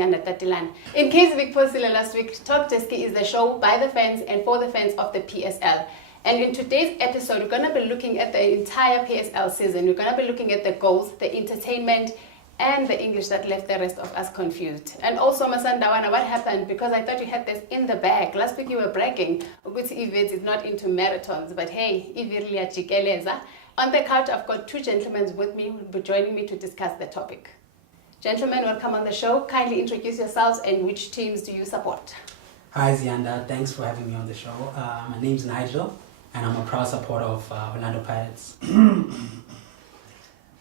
Zianda Tatilan. In case we posted last week, Talk Diski is the show by the fans and for the fans of the PSL. And in today's episode, we're going to be looking at the entire PSL season. We're going to be looking at the goals, the entertainment, and the English that left the rest of us confused. And also, Masandawana, what happened? Because I thought you had this in the bag. Last week you were bragging. Ukuthi Events is not into marathons, but hey, Ivirlia Chikeleza. On the couch, I've got two gentlemen with me who will be joining me to discuss the topic. Gentlemen, welcome on the show. Kindly introduce yourselves and which teams do you support? Hi Zianda, thanks for having me on the show. My name's Nigel, and I'm a proud supporter of Orlando Pirates.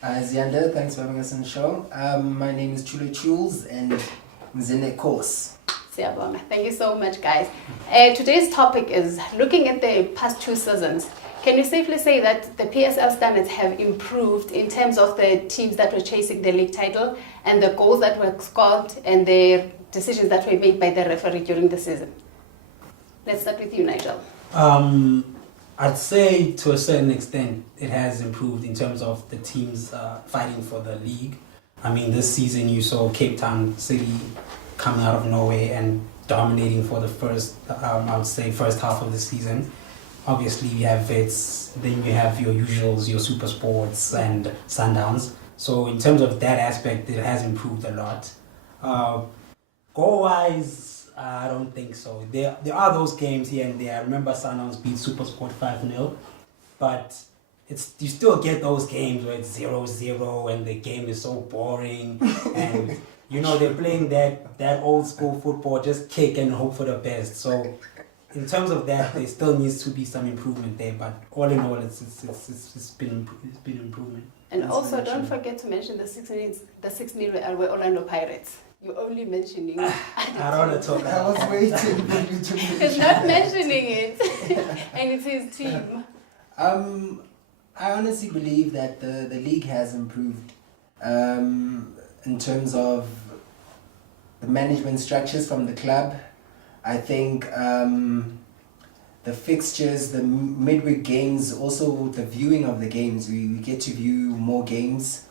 Zianda, thanks for having us on the show. My name is Chulo Chules and Mzine Course. Thank you so much, guys. Today's topic is looking at the past two seasons. Can you safely say that the PSL standards have improved in terms of the teams that were chasing the league title and the goals that were scored and the decisions that were made by the referee during the season? Let's start with you, Nigel. I'd say to a certain extent it has improved in terms of the teams fighting for the league. I mean, this season you saw Cape Town City coming out of nowhere and dominating for the first half of the season. Obviously, you have Vets, then you have your usuals, your Super Sports and Sundowns. So in terms of that aspect, it has improved a lot. Goal-wise, I don't think so. There are those games here and there. I remember Sundowns beat Super Sport 5-0, but you still get those games where it's 0-0 and the game is so boring and they're playing that old school football, just kick and hope for the best. So in terms of that, there still needs to be some improvement there, but all in all, it's been improvement. And also, don't forget to mention the 6-0 were Orlando Pirates. You're only mentioning. I don't want to talk. I was waiting for you to mention. He's not mentioning it, and it's his team. I honestly believe that the league has improved in terms of the management structures from the club. I think the fixtures, the midweek games, also the viewing of the games, we get to view more games.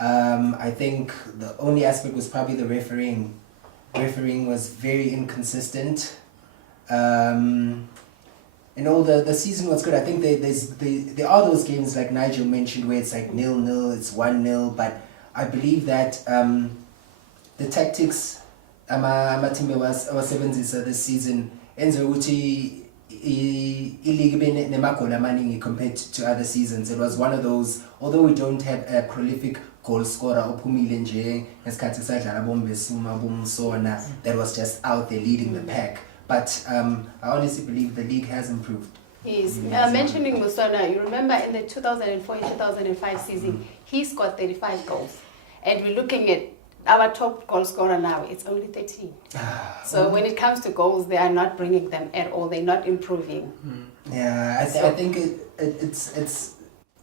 I think the only aspect was probably the refereeing. Refereeing was very inconsistent. The season was good. I think there are those games like Nigel mentioned where it's like 0-0, it's 1-0, but I believe that the tactics amathimba awasebenzisa this season enze ukuthi i-league ibe nemagoli amaningi compared to other seasons. It was one of those, although we don't have a prolific goal scorer ophumile nje ngesikhathi sadlala bombesuma bomsona that was just out there leading the pack, but I honestly believe the league has improved. Yes. Mentioning Musona, you remember in the 2004-2005 season, he scored 35 goals, and we're looking at our top goal scorer now, it's only 13. So when it comes to goals, they are not bringing them at all. They're not improving. Yeah, I think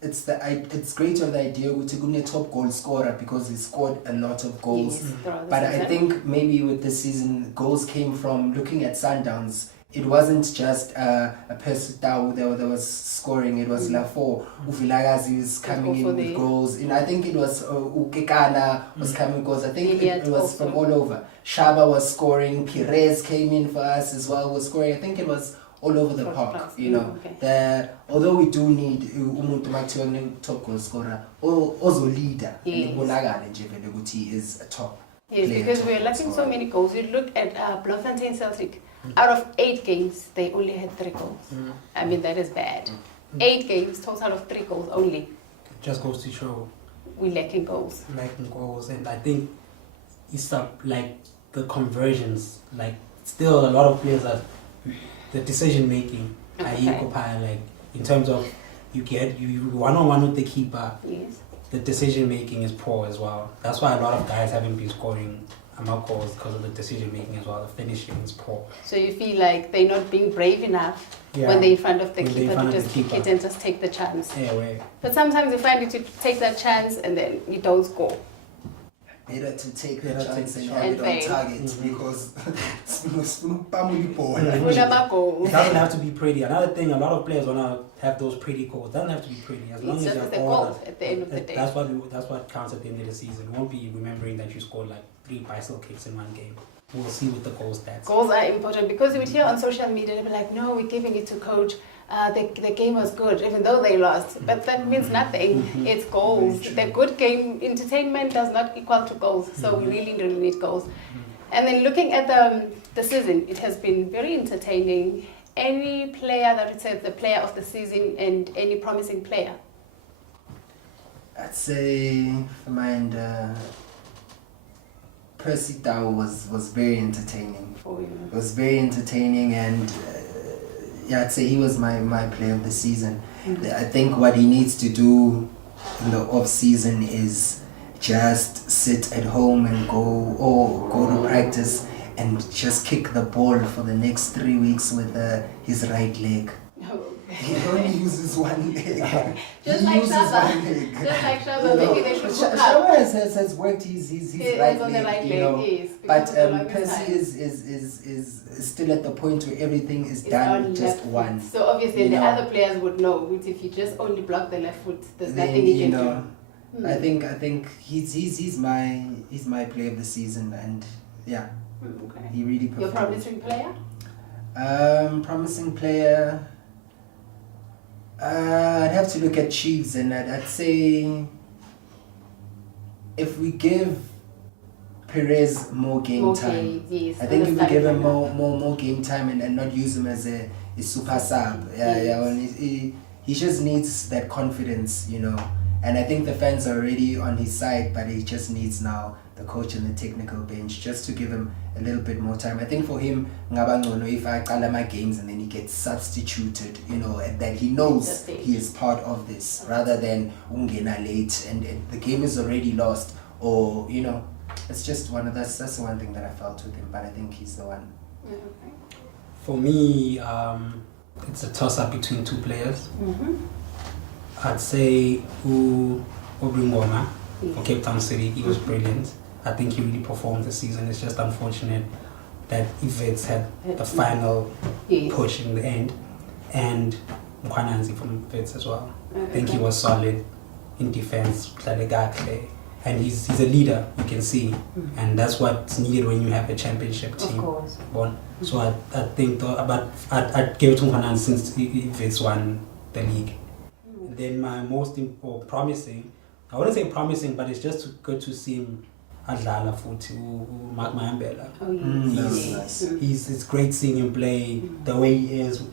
it's great of the idea to go a top goal scorer because he scored a lot of goals. Yes, but I think maybe with this season, goals came from looking at Sundowns. It wasn't just a person that was scoring. It was Lafo, Uvilagazi was coming in with goals. And I think it was Ukekana was coming with goals. I think it was from all over. Shaba was scoring. Perez came in for us as well, was scoring. I think it was all over the park. Okay. Although we do need umuntu makuthiwa top goal scorer, also leader. Is a top. Yes, because we're lacking so many goals. You look at Bloemfontein Celtic. Out of 8 games, they only had 3 goals. I mean, that is bad. 8 games, total of 3 goals only. It just goes to show we're lacking goals. And I think it's like the conversions. Like still, a lot of players are the decision making. Like in terms of you one-on-one with the keeper. Yes. The decision making is poor as well. That's why a lot of guys haven't been scoring goals because of the decision making as well. The finishing is poor. So you feel like they're not being brave enough when they're in front of the keeper to just kick it and just take the chance. Yeah, right. But sometimes you find it, you take that chance and then you don't score. better to take the Better chance take and the have it on chance. target because Goals. It doesn't have to be pretty. Another thing, a lot of players want to have those pretty goals. It doesn't have to be pretty. As long It's as just you're the goal at the end of the day. That's what counts at the end of the season. You won't be remembering that you scored like 3 bicycle kicks in one game. We'll see with the goal stats. Goals are important because you would hear on social media, they'll be like, no, we're giving it to coach. The game was good, even though they lost. But that means nothing. It's goals. The good game, entertainment does not equal to goals. So we really need goals. And then looking at the season, it has been very entertaining. Any player that would say the player of the season and any promising player? I'd say for mine, Percy Tau was very entertaining. For you? It was very entertaining, and I'd say he was my player of the season. I think what he needs to do in the off season is just sit at home and go to practice and just kick the ball for the next 3 weeks with his right leg. He only uses one leg. Just he like uses Shaba. one leg. Just like Shaba, maybe they should hook up. Shaba has worked his right on the leg, right you know. leg, yes. But because of the longest Percy time. is still at the point where everything is It's done on just left one. foot. So obviously You the know. other players would know if you just only block the left foot, there's Then, nothing you you can know, do. I think he's my player of the season, and yeah, Okay. he really Your performed. promising player? Promising player. I'd have to look at Chiefs, and I'd say if we give Perez more game time, yes. I think if we understand give him right more game time and not use him as a super sub, and he just needs that confidence, you know. And I think the fans are already on his side, but he just needs now the coach and the technical bench just to give him a little bit more time. I think for him, if I call my games and then he gets substituted, you know, and that he knows he is part of this rather than ungena late and the game is already lost, or you know, it's just that's the one thing that I felt with him. But I think he's the one. Yeah, okay. For me, it's a toss-up between 2 players. I'd say Obringoma for Cape Town City. He was brilliant. I think he really performed this season. It's just unfortunate that Ivets had the final push in the end, and Mkwananzi from Ivets as well. I think he was solid in defense, and he's a leader, you can see, and that's what's needed when you have a championship team. Of course. So I think, but I'd give it to Mkwananzi since Ivets won the league. Then my most promising, I wouldn't say promising, but it's just good to see him adlala futhi Mark Mayambela. Oh yes. Nice. It's great seeing him play the way he is.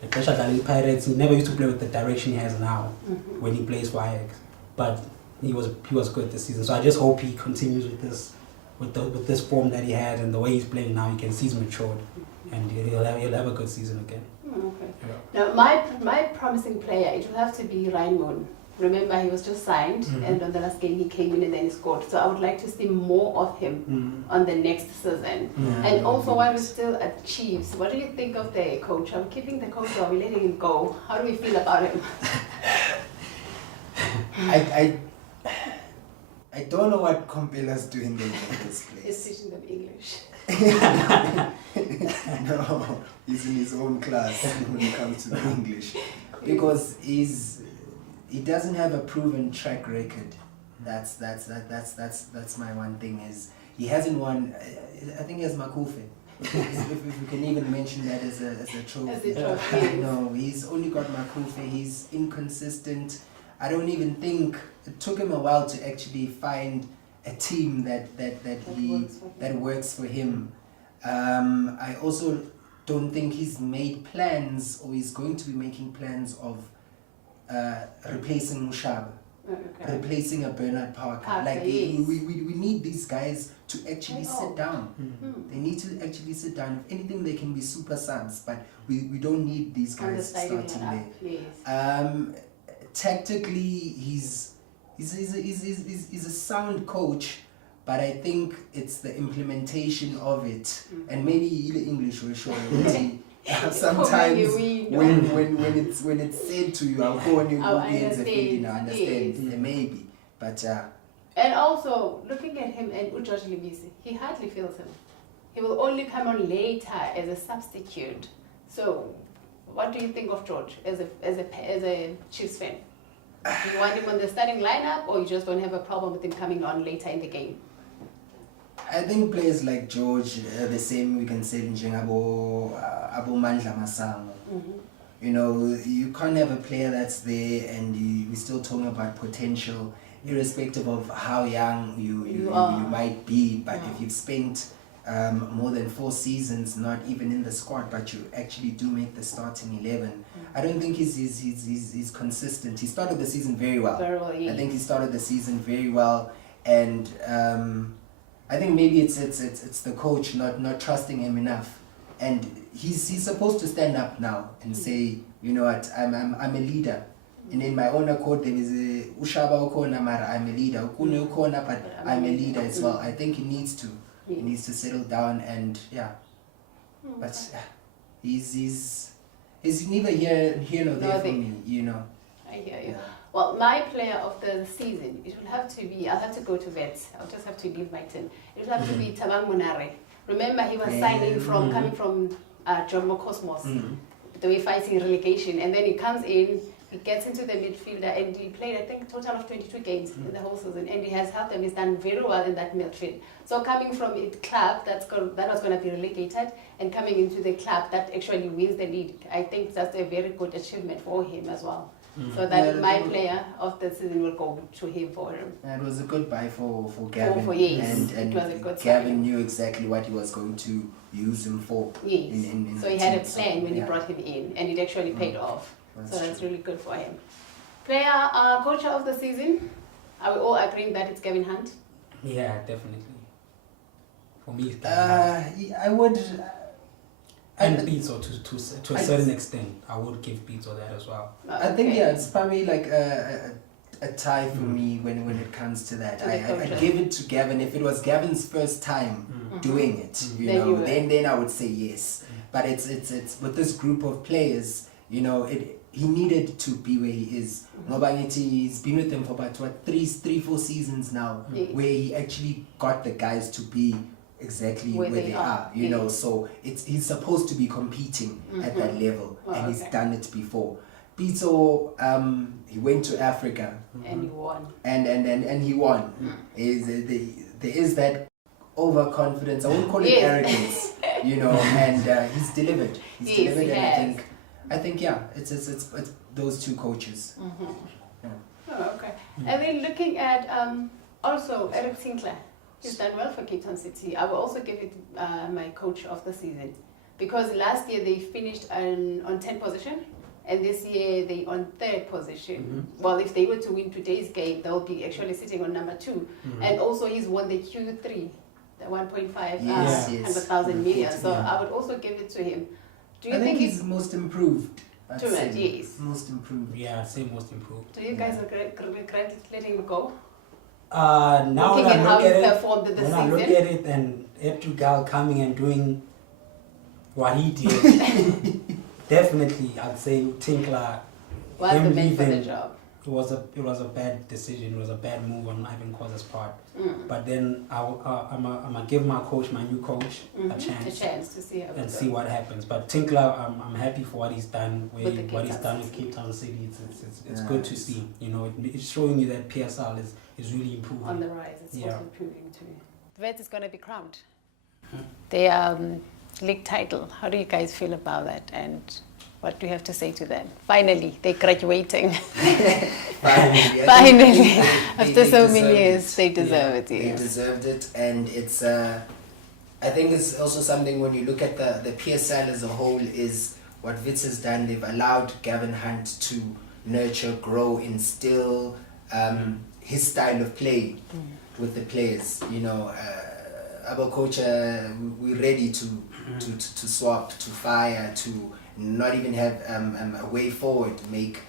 Especially at Pirates, he never used to play with the direction he has now when he plays for Ajax. But he was good this season. So I just hope he continues with this form that he had and the way he's playing now. You can see he's matured, and he'll have a good season again. Okay. Yeah. Now, my promising player, it will have to be Raimon. Remember, he was just signed, and on the last game he came in and then he scored. So I would like to see more of him on the next season. And also, while we're still at Chiefs, what do you think of the coach? Are we keeping the coach or are we letting him go? How do we feel about him? I don't know what Compella's doing there in this place. He's teaching them English. No, he's in his own class when it comes to the English, because he doesn't have a proven track record. That's my one thing, is he hasn't won. I think he has Makufe. if we can even mention that as a trophy. As a trophy. No, he's only got Makufe. He's inconsistent. I don't even think it took him a while to actually find a team that works for him. I also don't think he's made plans, or he's going to be making plans of replacing Mushaba, replacing a Bernard Parker. Like we need these guys to actually sit down. They need to actually sit down. If anything, they can be super subs, but we don't need these guys starting there. Tactically, he's a sound coach, but I think it's the implementation of it, and maybe the English will show you. Sometimes when it's said to you, I'll go on you understand. Maybe, but And also, looking at him and George Libisi, he hardly feels him. He will only come on later as a substitute. So, what do you think of George as a Chiefs fan? Do you want him on the starting lineup, or you just don't have a problem with him coming on later in the game? I think players like George, the same we can say in Abo Mandla Masango. You know, you can't have a player that's there and we're still talking about potential, irrespective of how young you might be. But if you've spent more than 4 seasons not even in the squad, but you actually do make the starting 11, I don't think he's consistent. He started the season very well. Very well, yes. I think he started the season very well, and I think maybe it's the coach not trusting him enough. And he's supposed to stand up now and say, you know what, I'm a leader. And in my own accord, there is a Ushaba Okona Mara, I'm a leader. Ukune Okona, but I'm a leader as well. I think he needs to settle down and But he's neither here nor there for me, you know. I hear you. Well, my player of the season, it will have to be, I'll have to go to vets. I'll just have to leave my team. It will have to be Tabang Munare. Remember, he was signing coming from Jomo Cosmos. They were fighting relegation, and then he comes in, he gets into the midfielder, and he played, I think, a total of 22 games in the whole season, and he has helped them. He's done very well in that midfield. So coming from a club that was going to be relegated, and coming into the club that actually wins the league, I think that's a very good achievement for him as well. So that my player of the season will go to him for him. And it was a good buy for Gavin. Yes, and it was a good Gavin sign. knew exactly what he was going to use him for. Yes. In so he had a plan when he brought him in, and it actually paid off. That's true. really good for him. Player, coach of the season, are we all agreeing that it's Gavin Hunt? Yeah, definitely. For me, it's I would. and Pizzo to a certain extent, I would give Pizzo that as well. I think it's probably like a tie for me when it comes to that. I'd give it to Gavin if it was Gavin's first time doing it. You know, then I would say yes. But it's with this group of players. You know, he needed to be where he is. He's been with them for about 3-4 seasons now, where he actually got the guys to be exactly where they are. You know, so he's supposed to be competing at that level, and he's done it before. Pizzo, he went to Africa and he won. And he won. There is that overconfidence. I won't call it arrogance, you know. And he's delivered. He's delivered, and I think it's those two coaches. Oh, okay. And then looking at also Eric Sinclair. He's done well for Cape Town City. I will also give it my coach of the season, because last year they finished on 10th position, and this year they on 3rd position. Well, if they were to win today's game, they'll be actually sitting on number 2. And also he's won the Q3, the 1.5 100,000 million. So I would also give it to him. Do you think he's most improved? Yes. Most improved. Yeah, I'd say most improved. Do you guys regret letting him go? Now looking when at I how look at he it, performed this when season. I look at it, and Etugal coming and doing what he did, definitely I'd say Tinkler Was him the man for the leaving, job. It was a bad decision. It was a bad move on Ivan Koza's part. But then I'm gonna give my coach, my new coach, a chance to see how and see what happens. But Tinkler, I'm happy for what he's done. What he's done with Cape Town City, it's good to see. You know, it's showing you that PSL is really improving. On the rise, it's also improving too. Vet is going to be crowned. The league title. How do you guys feel about that? And what do you have to say to them? Finally, they're graduating. Finally, after so many years, they deserve it. They deserved it, and it's. I think it's also something when you look at the PSL as a whole is what Wits has done. They've allowed Gavin Hunt to nurture, grow, instill his style of play with the players. You know, our coach, we're ready to swap, to fire, to not even have a way forward, make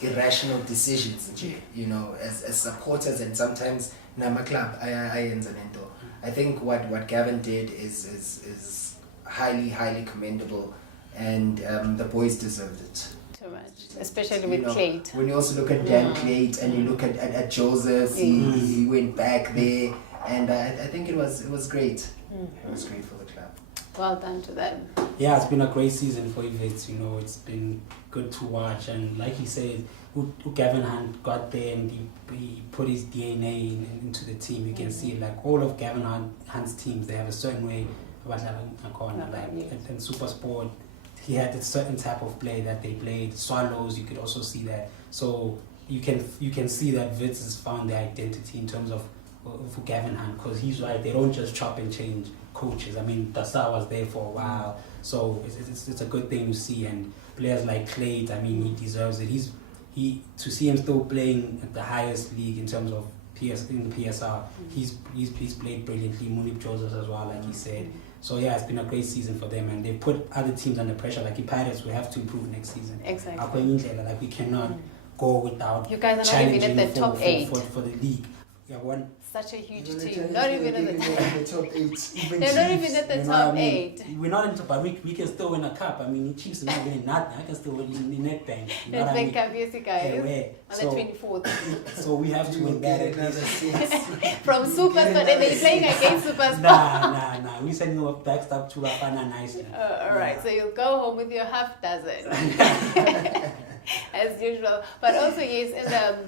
irrational decisions, you know, as supporters, and sometimes Nama Club, I think what Gavin did is highly commendable, and the boys deserved it. too much, especially You with know, Kate. When you also look at Dan Clayt and you look at Joseph, he went back there, and I think it was great. It was great for the club. Well done to them. Yeah, it's been a great season for Yvette. You know, it's been good to watch, and like he said, Gavin Hunt got there and he put his DNA into the team. You can see like all of Gavin Hunt's teams, they have a certain way about having a corner. And Super Sport, he had a certain type of play that they played. Swallows, you could also see that. So you can see that Wits has found their identity in terms of for Gavin Hunt, because he's right. They don't just chop and change coaches. I mean, Dasa was there for a while, so it's a good thing to see. And players like Clayt, I mean, he deserves it. He to see him still playing at the highest league in terms of in the PSR. He's played brilliantly. Munib Joseph as well, like he said. So yeah, it's been a great season for them, and they put other teams under pressure. Like the Pirates, we have to improve next season. Exactly. Like we cannot go without. You guys are not even at the top 8 for the league. Yeah, one. Such a huge team. Not even at the top 8. They're not even at the top 8. We're not in top, but we can still win a cup. I mean, the Chiefs are not winning nothing. I can still win the NetBank. NetBank Cup, yes, you guys. Yeah, on the 24th. So we have to win that. From Super Sport, and they're playing against Super Sport. Nah. We send you a backstop to Bafana nicely. Alright, so you'll go home with your half dozen. As usual. But also, yes, in the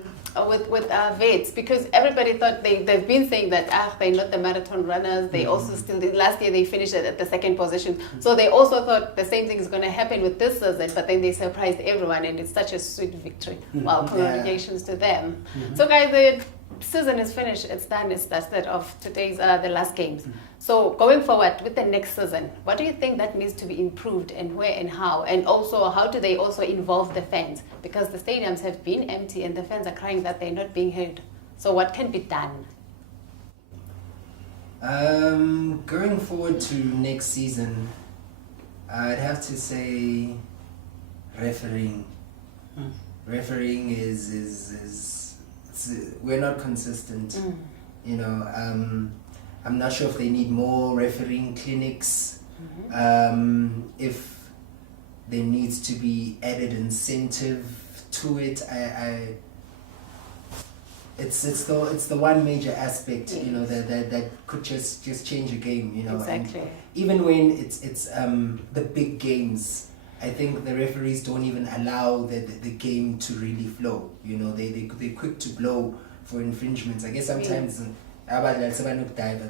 with Vets, because everybody thought they've been saying that they're not the marathon runners. They also still did. Last year they finished at the second position, so they also thought the same thing is going to happen with this season, but then they surprised everyone, and it's such a sweet victory. Well, congratulations to them. So guys, the season is finished. It's done. It's dusted of today's the last games. So going forward with the next season, what do you think that needs to be improved, and where and how? And also, how do they also involve the fans? Because the stadiums have been empty and the fans are crying that they're not being heard. So what can be done? Going forward to next season, I'd have to say refereeing. Refereeing is we're not consistent. You know, I'm not sure if they need more refereeing clinics. If there needs to be added incentive to it, it's the one major aspect, you know, that could just change a game, you know. Exactly. And even when it's the big games, I think the referees don't even allow the game to really flow. You know, they're quick to blow for infringements. I guess sometimes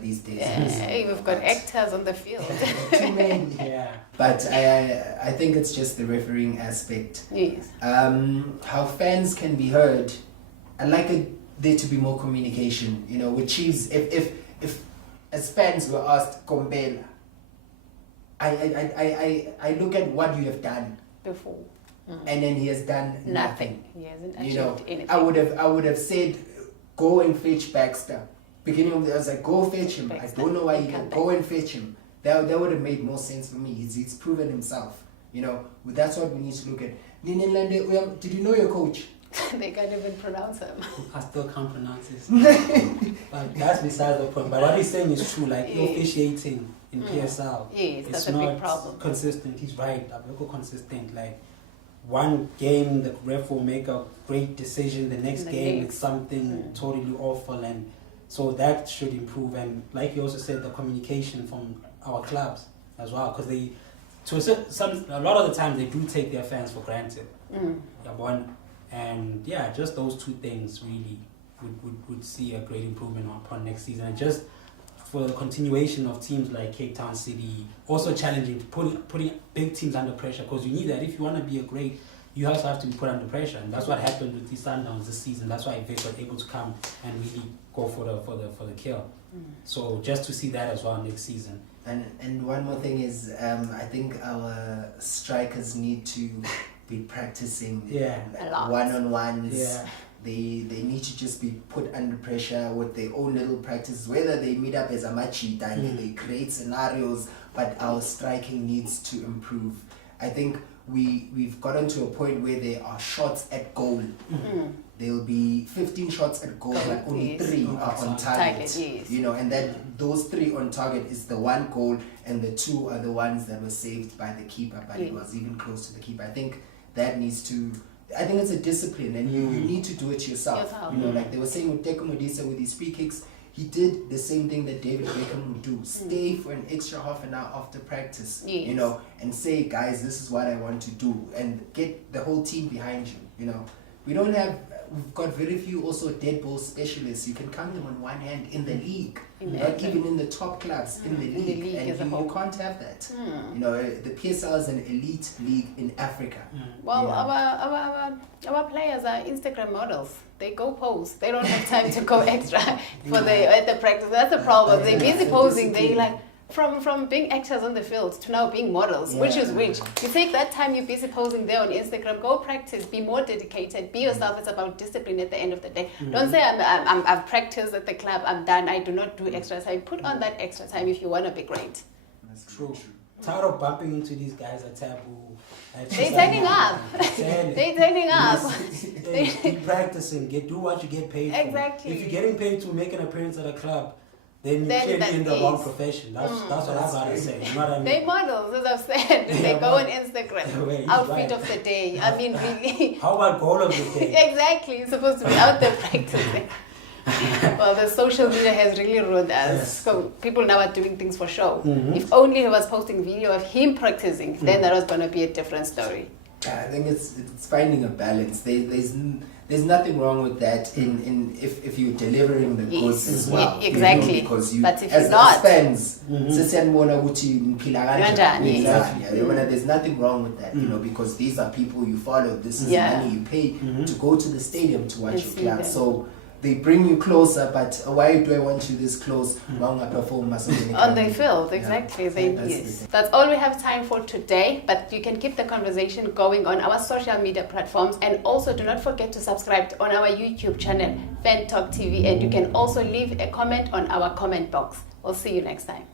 these days. Yeah, we've got actors on the field. Too many. Yeah. But I think it's just the refereeing aspect. Yes. How fans can be heard. I like there to be more communication. You know, with Chiefs, if as fans were asked, Kombela, I look at what you have done Before. and then he has done nothing. He hasn't You know, achieved anything. I would have said, go and fetch Baxter. Beginning of the, I was like, go fetch him. Baxter. I don't know why you can go and fetch him. That would have made more sense for me. He's proven himself. You know, that's what we need to look at. Did you know your coach? They can't even pronounce him. I still can't pronounce his. But that's besides the point. But what he's saying is true. Like officiating in PSL, yes, that's it's a big not problem. consistent. He's right. I'm local consistent. Like one game, the ref will make a great decision. The next game, it's something totally awful, and so that should improve. And like you also said, the communication from our clubs as well, because they, a lot of the time, they do take their fans for granted. And yeah, just those two things really would see a great improvement upon next season. And just for the continuation of teams like Cape Town City, also challenging, putting big teams under pressure, because you need that. If you want to be a great, you also have to be put under pressure, and that's what happened with the Sundowns this season. That's why they were able to come and really go for the kill. So just to see that as well next season. And one more thing is, I think our strikers need to be practicing one-on-ones. Yeah. They need to just be put under pressure with their own little practices, whether they meet up as a machita and they create scenarios, but our striking needs to improve. I think we've gotten to a point where there are shots at goal. There will be 15 shots at goal, but only 3 are on target. You know, and that those 3 on target is the 1 goal, and the 2 are the ones that were saved by the keeper, but it was even close to the keeper. I think that needs to. I think it's a discipline, and you need to do it yourself. You know, like they were saying with Teko Modisa with his free kicks, he did the same thing that David Beckham would do. Stay for an extra half an hour after practice, you know, and say, guys, this is what I want to do, and get the whole team behind you. You know, we've got very few also dead ball specialists. You can count them on one hand in the league, not even in the top clubs, in the league, and you can't have that. You know, the PSL is an elite league in Africa. Well, our players are Instagram models. They go pose. They don't have time to go extra for the practice. That's the problem. They're busy posing. They like from being actors on the field to now being models. Which is which? You take that time you're busy posing there on Instagram. Go practice. Be more dedicated. Be yourself. It's about discipline at the end of the day. Don't say I've practiced at the club. I'm done. I do not do extra time. Put on that extra time if you want to be great. That's true. Tired of bumping into these guys at Taboo. They're turning up. They're turning up. Be practicing. Do what you get paid for. Exactly. If you're getting paid to make an apprentice at a club, then you're clearly in the wrong profession. That's what I gotta say. You know what I mean? They models, as I've said. They go on Instagram. Outfit of the day. I mean, really. How about goal of the day? Exactly. You're supposed to be out there practicing. Well, the social media has really ruined us. So people now are doing things for show. If only he was posting video of him practicing, then that was going to be a different story. I think it's finding a balance. There's nothing wrong with that in if you're delivering the goods as well. Exactly. You know, because you, but if as you're not, fans, there's nothing wrong with that, you know, because these are people you follow. This is money you pay to go to the stadium to watch your club. So they bring you closer, but why do I want you this close? On the field, exactly. That's all we have time for today, but you can keep the conversation going on our social media platforms, and also do not forget to subscribe on our YouTube channel, Fan Talk TV, and you can also leave a comment on our comment box. We'll see you next time.